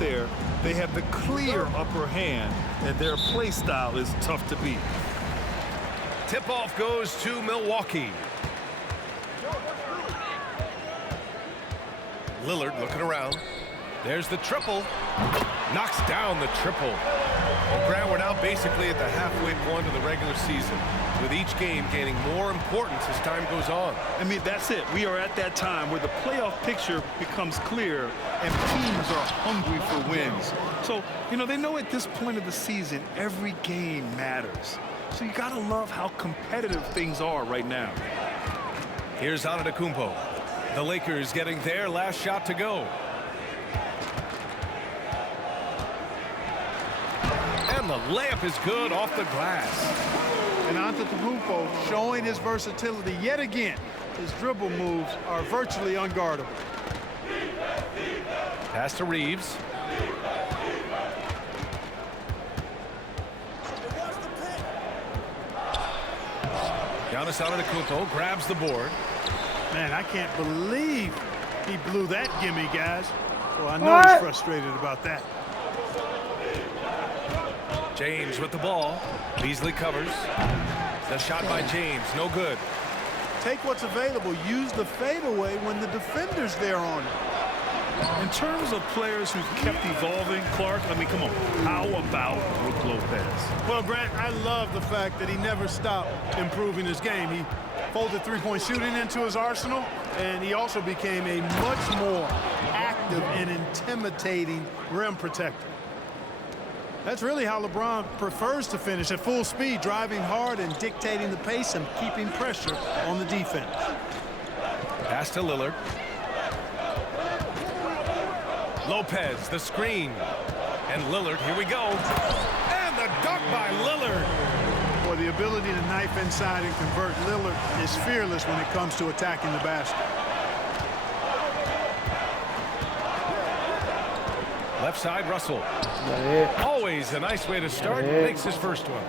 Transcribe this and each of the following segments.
there, they have the clear upper hand, and their play style is tough to beat. Tip-off goes to Milwaukee. Lillard looking around. There's the triple. Knocks down the triple. Well, Grant, we're now basically at the halfway point of the regular season, with each game gaining more importance as time goes on. I mean, that's it. We are at that time where the playoff picture becomes clear and teams are hungry for wins. So, you know, they know at this point of the season, every game matters. So you got to love how competitive things are right now. Here's Antetokounmpo. The Lakers getting their last shot to go. And the layup is good off the glass. And Antetokounmpo showing his versatility yet again. His dribble moves are virtually unguardable. Pass to Reeves. Giannis Antetokounmpo grabs the board. Man, I can't believe he blew that gimme, guys. Well, I know he's frustrated about that. James with the ball. Beasley covers. The shot by James, no good. Take what's available. Use the fadeaway when the defender's there on it. In terms of players who've kept evolving, Clark, I mean, come on, how about Brook Lopez? Well, Grant, I love the fact that he never stopped improving his game. He folded three-point shooting into his arsenal, and he also became a much more active and intimidating rim protector. That's really how LeBron prefers to finish, at full speed, driving hard and dictating the pace and keeping pressure on the defense. Pass to Lillard. Lopez, the screen. And Lillard, here we go. And the dunk by Lillard. Boy, the ability to knife inside and convert. Lillard is fearless when it comes to attacking the basket. Left side, Russell. Always a nice way to start. Makes his first one.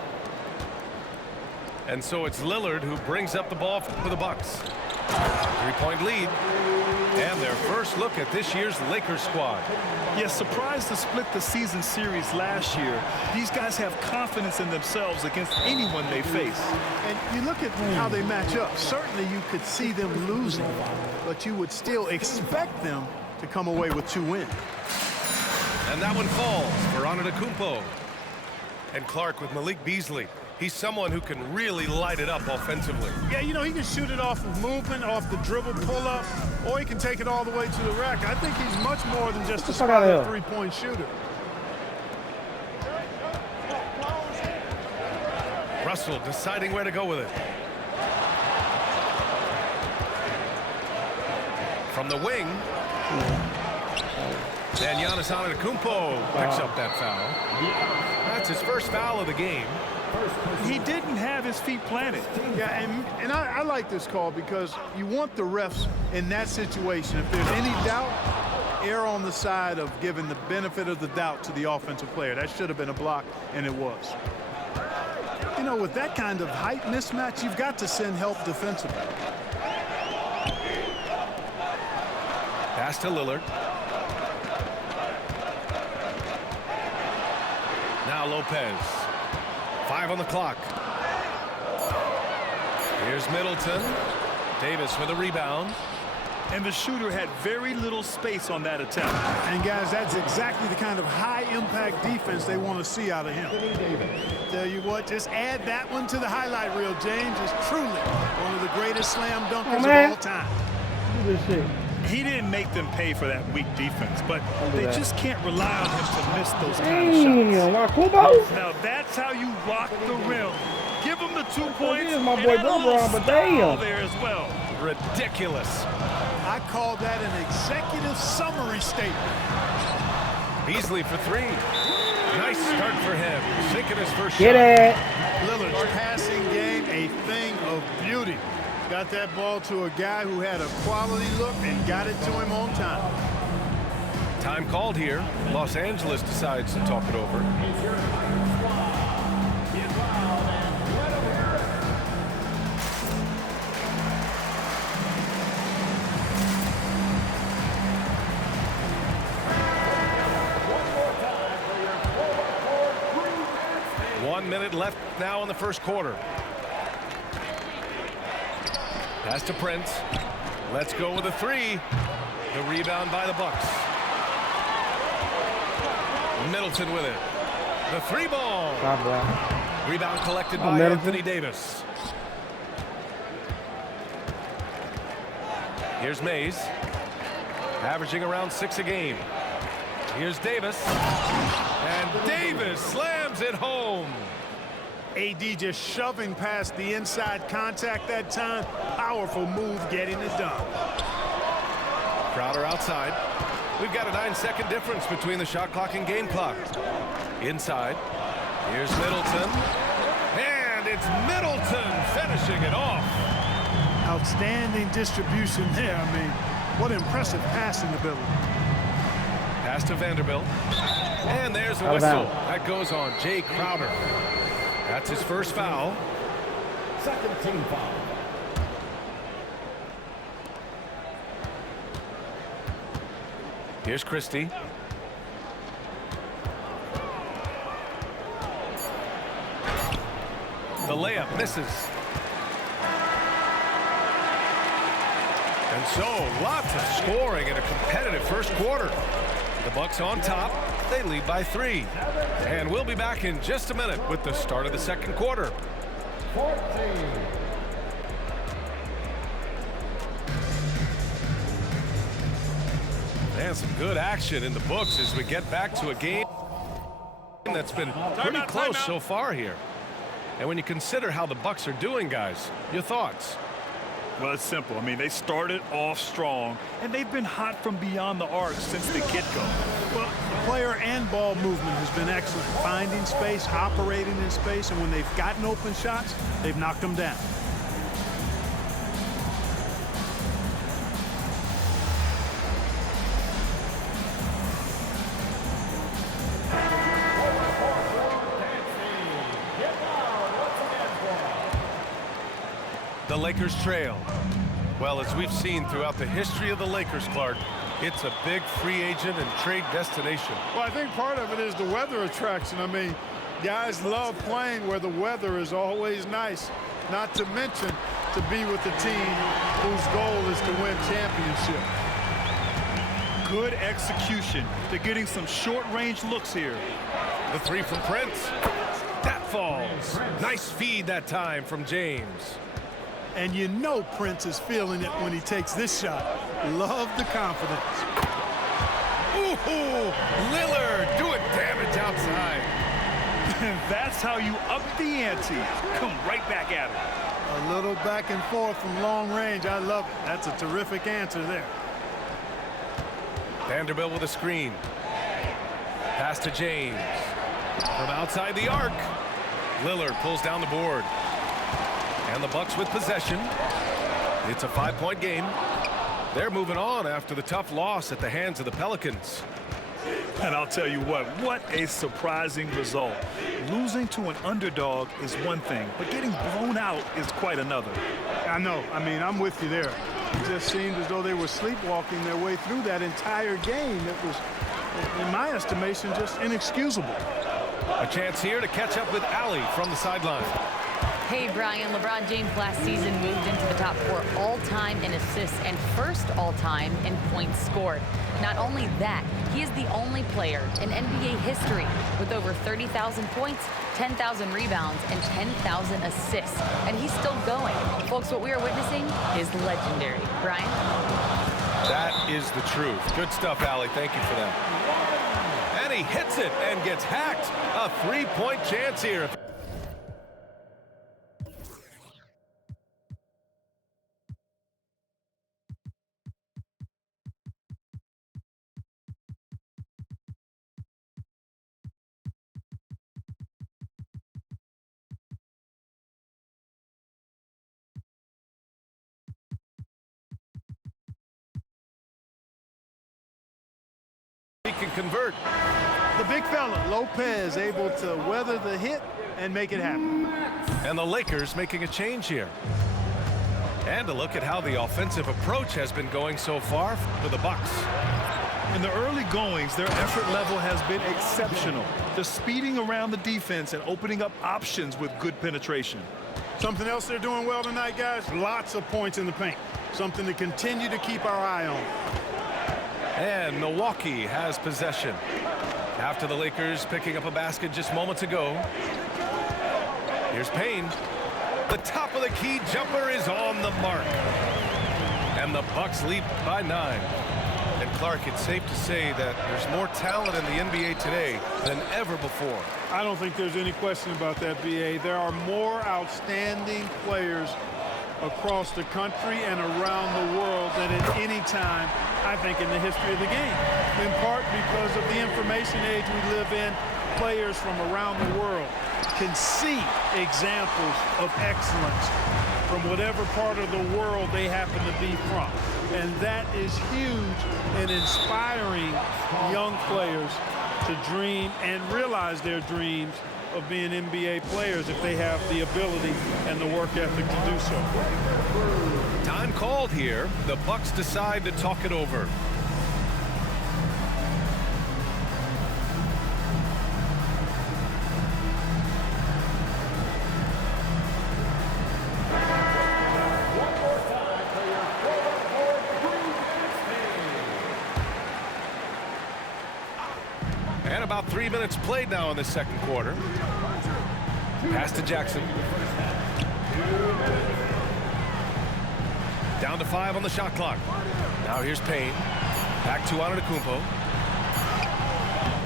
And so it's Lillard who brings up the ball for the Bucks. 3-point lead. And their first look at this year's Lakers squad. Yes, surprised to split the season series last year. These guys have confidence in themselves against anyone they face. And you look at how they match up. Certainly you could see them losing, but you would still expect them to come away with 2 wins. And that one falls for Antetokounmpo. And Clark with Malik Beasley. He's someone who can really light it up offensively. Yeah, you know, he can shoot it off of movement, off the dribble pull-up, or he can take it all the way to the rack. I think he's much more than just a solid three-point shooter. Russell deciding where to go with it. From the wing. And Giannis Antetokounmpo picks up that foul. That's his first foul of the game. He didn't have his feet planted. Yeah, and I like this call because you want the refs in that situation. If there's any doubt, err on the side of giving the benefit of the doubt to the offensive player. That should have been a block, and it was. You know, with that kind of height mismatch, you've got to send help defensively. Pass to Lillard. Now Lopez. 5 on the clock. Here's Middleton. Davis with a rebound. And the shooter had very little space on that attempt. And guys, that's exactly the kind of high-impact defense they want to see out of him. Tell you what, just add that one to the highlight reel. James is truly one of the greatest slam dunkers of all time. Look at this shit. He didn't make them pay for that weak defense, but they just can't rely on him to miss those kind of shots. Now that's how you rock the rim. Give him the 2 points. My boy LeBron, but damn. There as well. Ridiculous. I call that an executive summary statement. Beasley for 3. Nice start for him. Sinking his first Get shot. it. Lillard's passing game, a thing of beauty. Got that ball to a guy who had a quality look and got it to him on time. Time called here. Los Angeles decides to talk it over. 1 minute left now in the first quarter. Pass to Prince. Let's go with a three. The rebound by the Bucks. Middleton with it. The three ball. Rebound collected by Anthony Davis. Here's Mays. Averaging around 6 a game. Here's Davis. And Davis slams it home. AD just shoving past the inside contact that time. Powerful move getting it done. Crowder outside. We've got a 9-second difference between the shot clock and game clock. Inside. Here's Middleton. And it's Middleton finishing it off. Outstanding distribution there. I mean, what impressive passing ability. Pass to Vanderbilt. And there's the whistle. That goes on Jay Crowder. That's his first foul. Second team foul. Here's Christie. The layup misses. And so, lots of scoring in a competitive first quarter. The Bucks on top. They lead by 3. And we'll be back in just a minute with the start of the second quarter. 14. And some good action in the books as we get back to a game that's been pretty close so far here. And when you consider how the Bucks are doing, guys, your thoughts? Well, it's simple. I mean, they started off strong, and they've been hot from beyond the arc since the get-go. Well, player and ball movement has been excellent. Finding space, operating in space, and when they've gotten open shots, they've knocked them down. The Lakers trail. Well, as we've seen throughout the history of the Lakers, Clark, it's a big free agent and trade destination. Well, I think part of it is the weather attraction. I mean, guys love playing where the weather is always nice, not to mention to be with the team whose goal is to win championship. Good execution. They're getting some short-range looks here. The three from Prince. That falls. Nice feed that time from James. And you know Prince is feeling it when he takes this shot. Love the confidence. Ooh, Lillard doing damage outside. That's how you up the ante. Come right back at it. A little back and forth from long range. I love it. That's a terrific answer there. Vanderbilt with a screen. Pass to James. From outside the arc. Lillard pulls down the board. And the Bucks with possession. It's a 5-point game. They're moving on after the tough loss at the hands of the Pelicans. And I'll tell you what a surprising result. Losing to an underdog is one thing, but getting blown out is quite another. I know. I mean, I'm with you there. It just seemed as though they were sleepwalking their way through that entire game. It was, in my estimation, just inexcusable. A chance here to catch up with Allie from the sideline. Hey, Brian, LeBron James last season moved into the top 4 all-time in assists and first all-time in points scored. Not only that, he is the only player in NBA history with over 30,000 points, 10,000 rebounds, and 10,000 assists. And he's still going. Folks, what we are witnessing is legendary. Brian? That is the truth. Good stuff, Allie. Thank you for that. And he hits it and gets hacked. A 3-point chance here. He can convert. The big fella, Lopez, able to weather the hit and make it happen. And the Lakers making a change here. And a look at how the offensive approach has been going so far for the Bucks. In the early goings, their effort level has been exceptional. They're speeding around the defense and opening up options with good penetration. Something else they're doing well tonight, guys, lots of points in the paint. Something to continue to keep our eye on. And Milwaukee has possession. After the Lakers picking up a basket just moments ago. Here's Payne. The top of the key jumper is on the mark. And the Bucks lead by 9. And Clark, it's safe to say that there's more talent in the NBA today than ever before. I don't think there's any question about that, B.A. There are more outstanding players across the country and around the world than at any time, I think, in the history of the game. In part because of the information age we live in, players from around the world can see examples of excellence from whatever part of the world they happen to be from. And that is huge in inspiring young players to dream and realize their dreams of being NBA players if they have the ability and the work ethic to do so. Time called here. The Bucks decide to talk it over. And about 3 minutes played now in the second quarter. Pass to Jackson. Down to 5 on the shot clock. Now here's Payne. Back to antetokounmpo.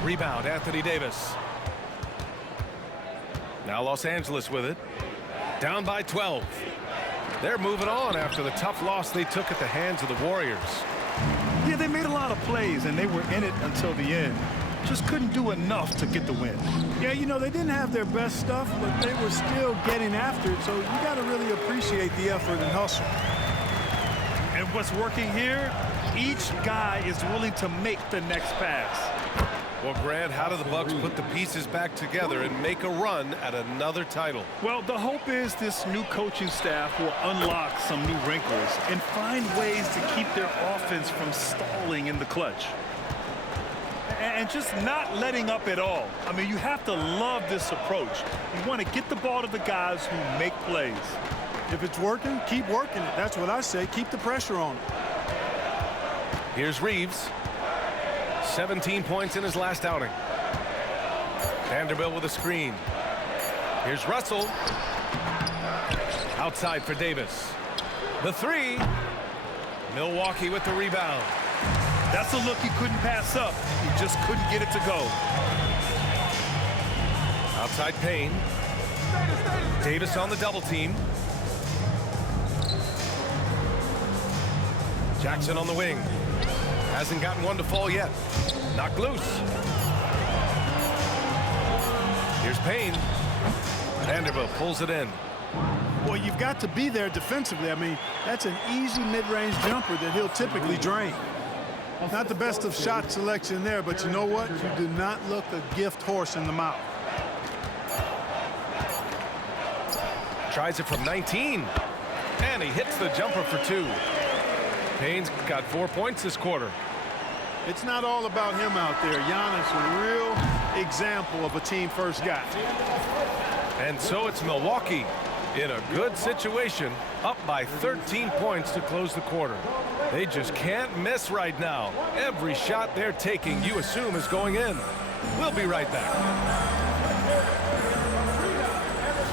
Rebound, Anthony Davis. Now Los Angeles with it. Down by 12. They're moving on after the tough loss they took at the hands of the Warriors. Yeah, they made a lot of plays, and they were in it until the end. Just couldn't do enough to get the win. Yeah, you know, they didn't have their best stuff, but they were still getting after it, so you got to really appreciate the effort and hustle. And what's working here, each guy is willing to make the next pass. Well, Grant, how do the Bucks put the pieces back together and make a run at another title? Well, the hope is this new coaching staff will unlock some new wrinkles and find ways to keep their offense from stalling in the clutch. And just not letting up at all. I mean, you have to love this approach. You want to get the ball to the guys who make plays. If it's working, keep working it. That's what I say. Keep the pressure on it. Here's Reeves. 17 points in his last outing. Vanderbilt with a screen. Here's Russell. Outside for Davis. The 3. Milwaukee with the rebound. That's a look he couldn't pass up. He just couldn't get it to go. Outside Payne. Davis on the double team. Jackson on the wing. Hasn't gotten one to fall yet. Knocked loose. Here's Payne. Vanderbilt pulls it in. Well, you've got to be there defensively. I mean, that's an easy mid-range jumper that he'll typically drain. Not the best of shot selection there, but you know what? You do not look a gift horse in the mouth. Tries it from 19. And he hits the jumper for 2. Payne's got 4 points this quarter. It's not all about him out there. Giannis, a real example of a team-first guy. And so it's Milwaukee in a good situation, up by 13 points to close the quarter. They just can't miss right now. Every shot they're taking, you assume, is going in. We'll be right back.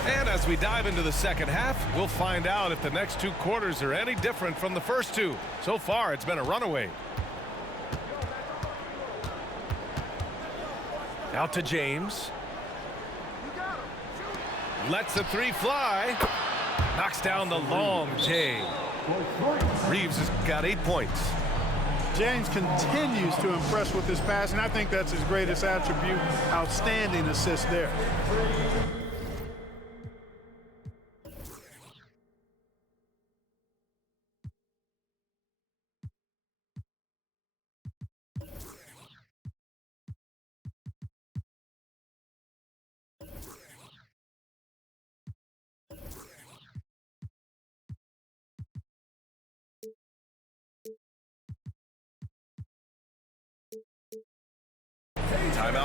And as we dive into the second half, we'll find out if the next 2 quarters are any different from the first 2. So far, it's been a runaway. Out to James. Lets the 3 fly. Knocks down the long J. Reeves has got 8 points. James continues to impress with his passing. I think that's his greatest attribute. Outstanding assist there.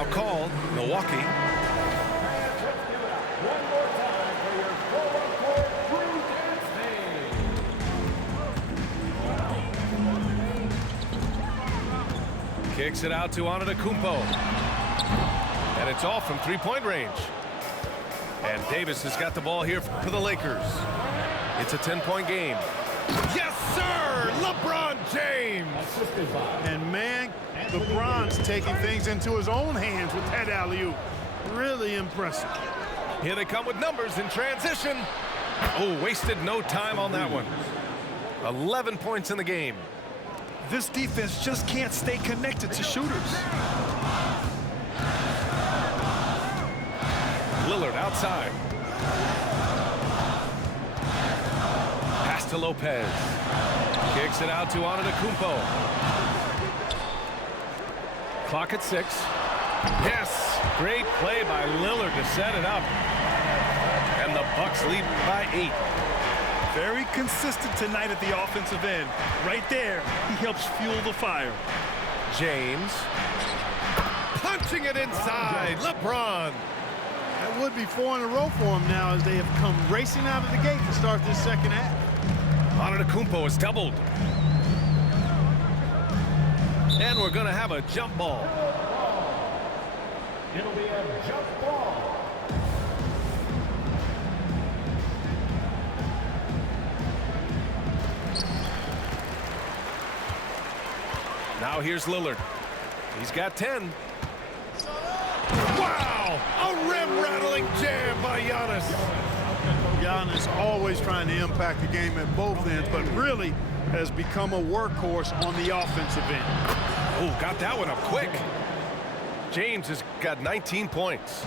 Timeout called. Milwaukee. One more time for your forward court crew dance. Kicks it out to antetokounmpo. And it's off from three-point range. And Davis has got the ball here for the Lakers. It's a 10-point game. Yes, sir! LeBron James! And man, LeBron's taking things into his own hands with that alley-oop. Really impressive. Here they come with numbers in transition. Oh, wasted no time on that one. 11 points in the game. This defense just can't stay connected to shooters. Lillard outside. Pass to Lopez. Kicks it out to antetokounmpo. Clock at 6. Yes, great play by Lillard to set it up. And the Bucks lead by 8. Very consistent tonight at the offensive end. Right there, he helps fuel the fire. James. Punching it inside. LeBron. That would be 4 in a row for him now as they have come racing out of the gate to start this second half. Antetokounmpo is doubled. And we're going to have a jump ball. It'll be a jump ball. Now here's Lillard. He's got 10. Wow! A rim-rattling jam by Giannis. Giannis always trying to impact the game at both ends, but really has become a workhorse on the offensive end. Oh, got that one up quick. James has got 19 points.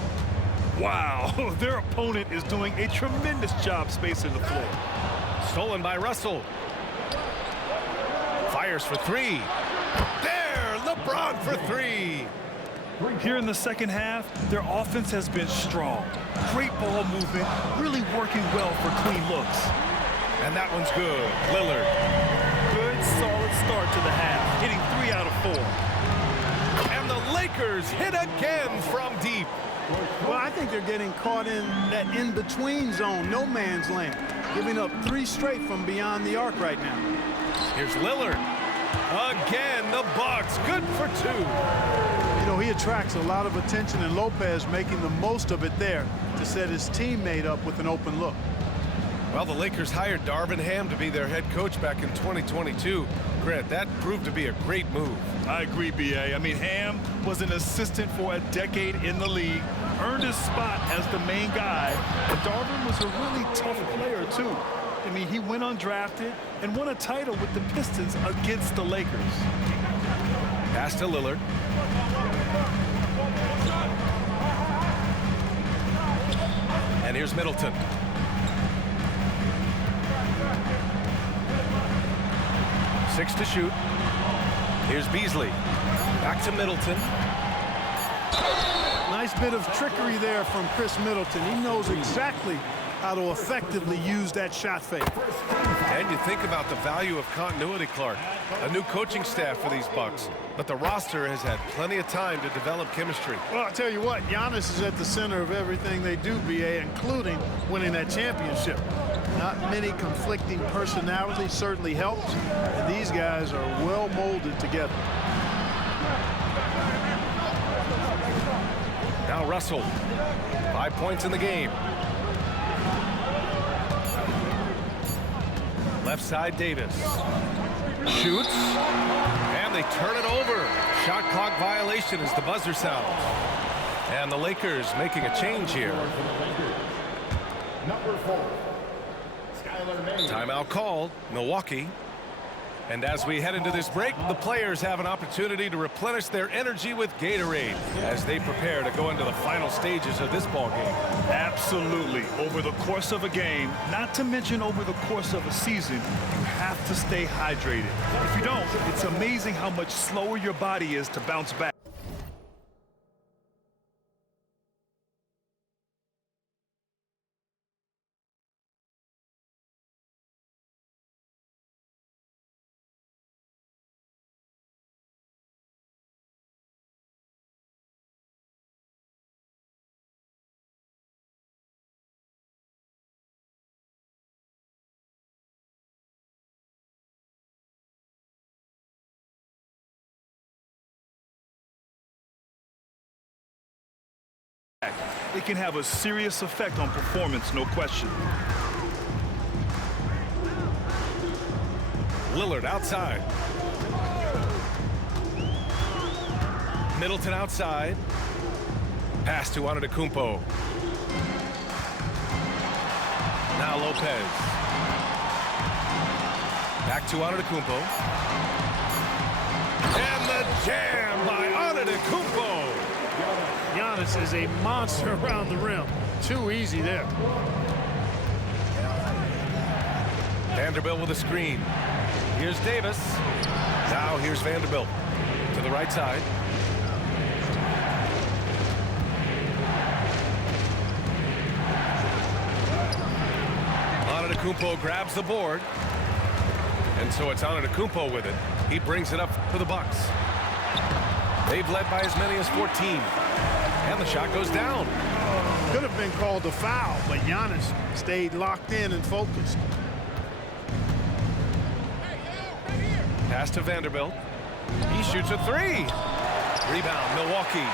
Wow, their opponent is doing a tremendous job spacing the floor. Stolen by Russell. Fires for 3. There, LeBron for 3. Here in the second half, their offense has been strong. Great ball movement, really working well for clean looks. And that one's good. Lillard. Good, solid start to the half, hitting 3 out of 4. And the Lakers hit again from deep. Well, I think they're getting caught in that in-between zone, no man's land, giving up 3 straight from beyond the arc right now. Here's Lillard. Again, the Bucks, good for 2. You know, he attracts a lot of attention, and Lopez making the most of it there to set his teammate up with an open look. Well, the Lakers hired Darvin Ham to be their head coach back in 2022. Grant, that proved to be a great move. I agree, B.A. I mean, Ham was an assistant for a decade in the league, earned his spot as the main guy, and Darvin was a really tough player, too. I mean, he went undrafted and won a title with the Pistons against the Lakers. Pass to Lillard. And here's Middleton. Six to shoot. Here's Beasley. Back to Middleton. Nice bit of trickery there from Chris Middleton. He knows exactly how to effectively use that shot fake. And you think about the value of continuity, Clark. A new coaching staff for these Bucks, but the roster has had plenty of time to develop chemistry. Well, I'll tell you what, Giannis is at the center of everything they do, B.A., including winning that championship. Not many conflicting personalities certainly helps, and these guys are well molded together. Now Russell, 5 points in the game. Left side, Davis. Shoots. And they turn it over. Shot clock violation as the buzzer sounds. And the Lakers making a change here. Number 4. Timeout called. Milwaukee. And as we head into this break, the players have an opportunity to replenish their energy with Gatorade as they prepare to go into the final stages of this ball game. Absolutely. Over the course of a game, not to mention over the course of a season, you have to stay hydrated. If you don't, it's amazing how much slower your body is to bounce back. It can have a serious effect on performance, no question. Lillard outside. Middleton outside. Pass to Antetokounmpo. Now Lopez. Back to Antetokounmpo. And the jam by Antetokounmpo. Giannis is a monster around the rim. Too easy there. Vanderbilt with a screen. Here's Davis. Now here's Vanderbilt to the right side. Antetokounmpo grabs the board. And so it's Antetokounmpo with it. He brings it up for the Bucks. They've led by as many as 14. And the shot goes down. Could have been called a foul, but Giannis stayed locked in and focused. Pass to Vanderbilt. He shoots a three. Rebound, Milwaukee.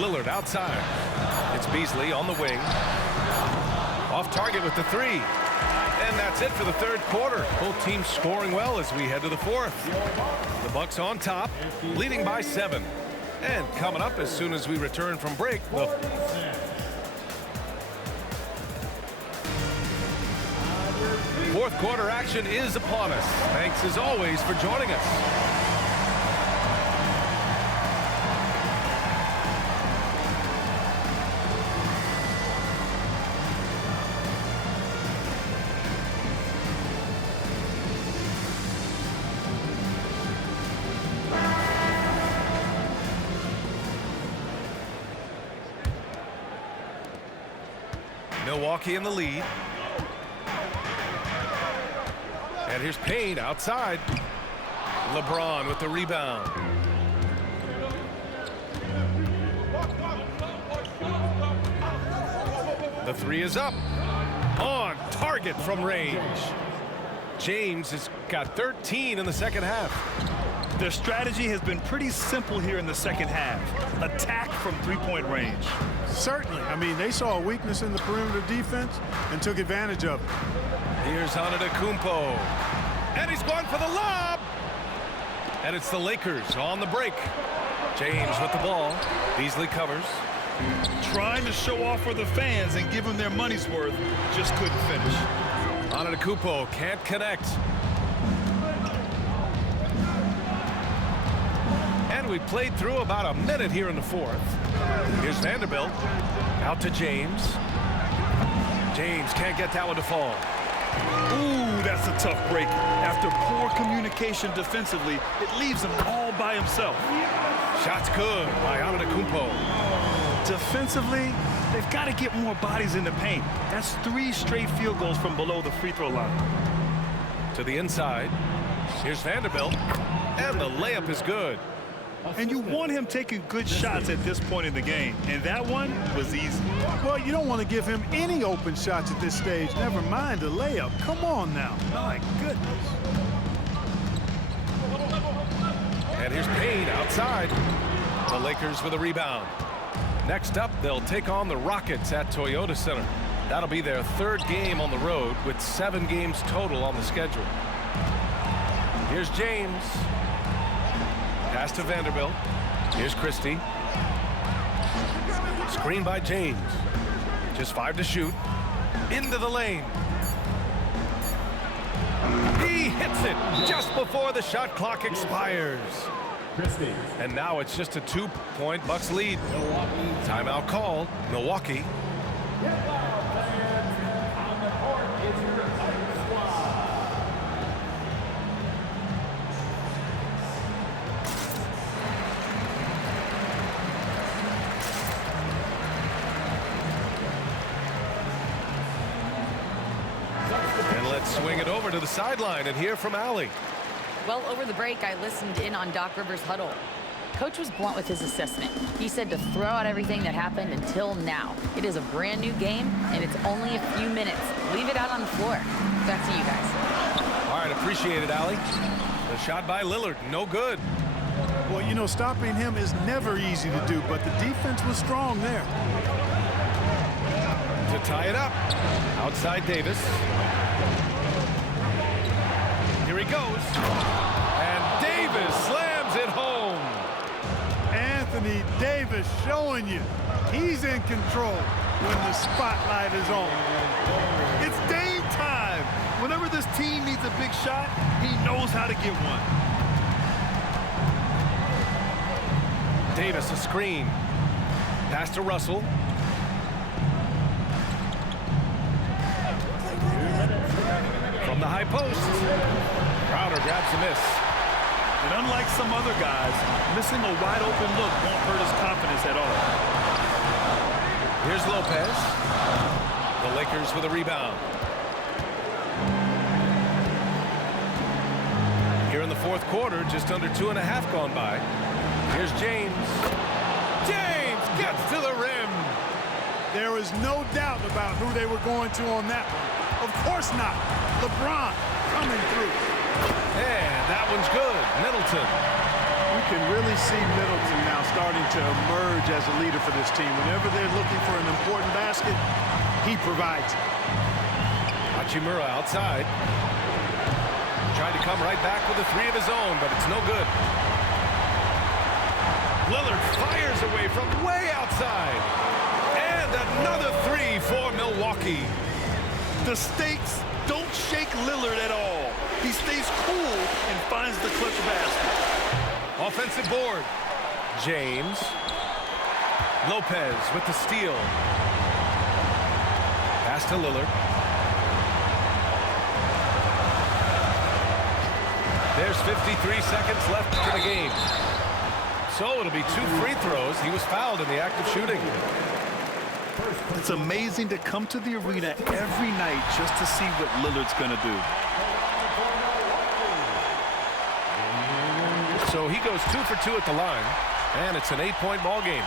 Lillard outside. It's Beasley on the wing. Off target with the three. And that's it for the third quarter. Both teams scoring well as we head to the fourth. The Bucks on top, leading by 7. And coming up as soon as we return from break, the fourth quarter action is upon us. Thanks as always for joining us. Milwaukee in the lead. And here's Payne outside. LeBron with the rebound. The three is up. On target from range. James has got 13 in the second half. Their strategy has been pretty simple here in the second half. Attack from three-point range. Certainly. I mean, they saw a weakness in the perimeter defense and took advantage of it. Here's Antetokounmpo. And he's going for the lob. And it's the Lakers on the break. James with the ball. Beasley covers. Trying to show off for the fans and give them their money's worth. Just couldn't finish. Antetokounmpo can't connect. And we played through about a minute here in the fourth. Here's Vanderbilt. Out to James. James can't get that one to fall. Ooh, that's a tough break. After poor communication defensively, it leaves him all by himself. Shot's good by Antetokounmpo. Defensively, they've got to get more bodies in the paint. That's 3 straight field goals from below the free throw line. To the inside. Here's Vanderbilt. And the layup is good. And you want him taking good shots at this point in the game. And that one was easy. Well, you don't want to give him any open shots at this stage. Never mind a layup. Come on now. My goodness. And here's Payne outside. The Lakers with a rebound. Next up, they'll take on the Rockets at Toyota Center. That'll be their 3rd game on the road with 7 games total on the schedule. Here's James. Pass to Vanderbilt. Here's Christie. Screen by James. Just 5 to shoot. Into the lane. He hits it just before the shot clock expires. And now it's just a 2-point Bucks lead. Timeout called. Milwaukee. And let's swing it over to the sideline and hear from Allie. Well, over the break, I listened in on Doc Rivers' huddle. Coach was blunt with his assessment. He said to throw out everything that happened until now. It is a brand new game, and it's only a few minutes. Leave it out on the floor. Back to you guys. All right, appreciate it, Allie. The shot by Lillard, no good. Well, you know, stopping him is never easy to do, but the defense was strong there. To tie it up. Outside Davis. Here he goes. And Davis slams it home. Anthony Davis showing you he's in control when the spotlight is on. It's Dame time. Whenever this team needs a big shot, he knows how to get one. Davis a screen. Pass to Russell. From the high post. Crowder grabs the miss. And unlike some other guys, missing a wide open look won't hurt his confidence at all. Here's Lopez. The Lakers with a rebound. Here in the fourth quarter, just under 2.5 gone by. Here's James. James gets to the rim. There was no doubt about who they were going to on that one. Of course not. LeBron coming through. And that one's good. Middleton. You can really see Middleton now starting to emerge as a leader for this team. Whenever they're looking for an important basket, he provides it. Hachimura outside. Tried to come right back with a three of his own, but it's no good. Lillard fires away from way outside. And another three for Milwaukee. The stakes don't shake Lillard at all. He stays cool and finds the clutch basket. Offensive board. James. Lopez with the steal. Pass to Lillard. There's 53 seconds left in the game. So it'll be 2 free throws. He was fouled in the act of shooting. It's amazing to come to the arena every night just to see what Lillard's going to do. So he goes 2 for 2 at the line, and it's an 8-point ball game.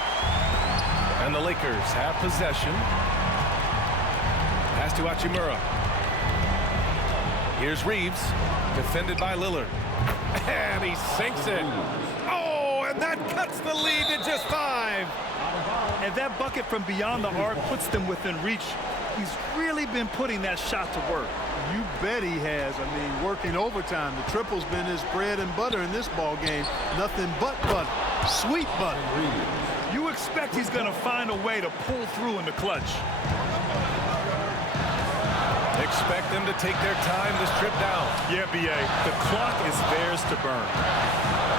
And the Lakers have possession. Pass to Hachimura. Here's Reeves, defended by Lillard. And he sinks it. Oh, and that cuts the lead to just 5. And that bucket from beyond the arc puts them within reach. He's really been putting that shot to work. You bet he has. I mean, working overtime. The triple's been his bread and butter in this ball game. Nothing but butter. Sweet butter. You expect he's going to find a way to pull through in the clutch. Expect them to take their time this trip down. Yeah, B.A. The clock is theirs to burn.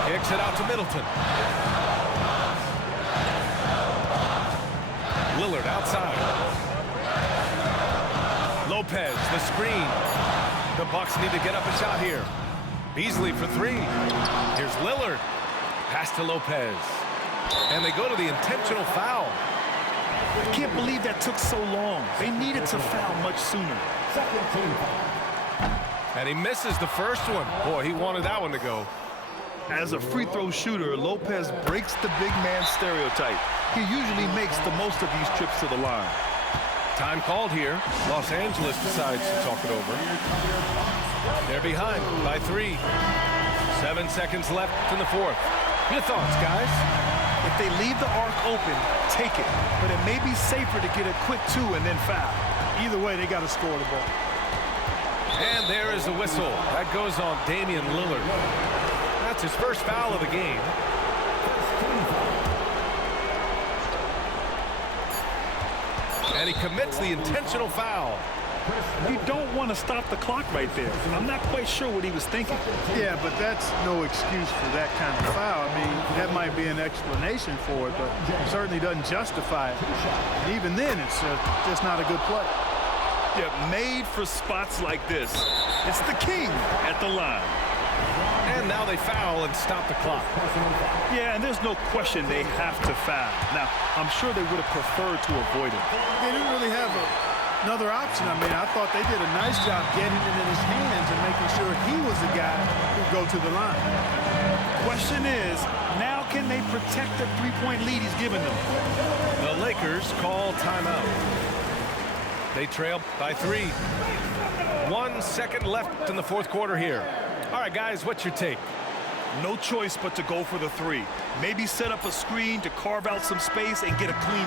Kicks it out to Middleton. Lillard outside. Lopez, the screen. The Bucks need to get up a shot here. Beasley for 3. Here's Lillard. Pass to Lopez. And they go to the intentional foul. I can't believe that took so long. They needed to foul much sooner. And he misses the first one. Boy, he wanted that one to go. As a free throw shooter, Lopez breaks the big man stereotype. He usually makes the most of these trips to the line. Time called here. Los Angeles decides to talk it over. They're behind by 3. 7 seconds left in the fourth. Your thoughts, guys? If they leave the arc open, take it. But it may be safer to get a quick 2 and then foul. Either way, they got to score the ball. And there is the whistle. That goes on Damian Lillard. That's his first foul of the game. And he commits the intentional foul. You don't want to stop the clock right there. I'm not quite sure what he was thinking. Yeah, but that's no excuse for that kind of foul. I mean, that might be an explanation for it, but it certainly doesn't justify it. And even then, it's just not a good play. Yeah, made for spots like this. It's the king at the line. And now they foul and stop the clock. Yeah, and there's no question they have to foul. Now, I'm sure they would have preferred to avoid it. They didn't really have another option. I mean, I thought they did a nice job getting it in his hands and making sure he was the guy who go to the line. Question is, now can they protect the three-point lead he's given them? The Lakers call timeout. They trail by 3. 1 second left in the fourth quarter here. All right, guys, what's your take? No choice but to go for the three. Maybe set up a screen to carve out some space and get a clean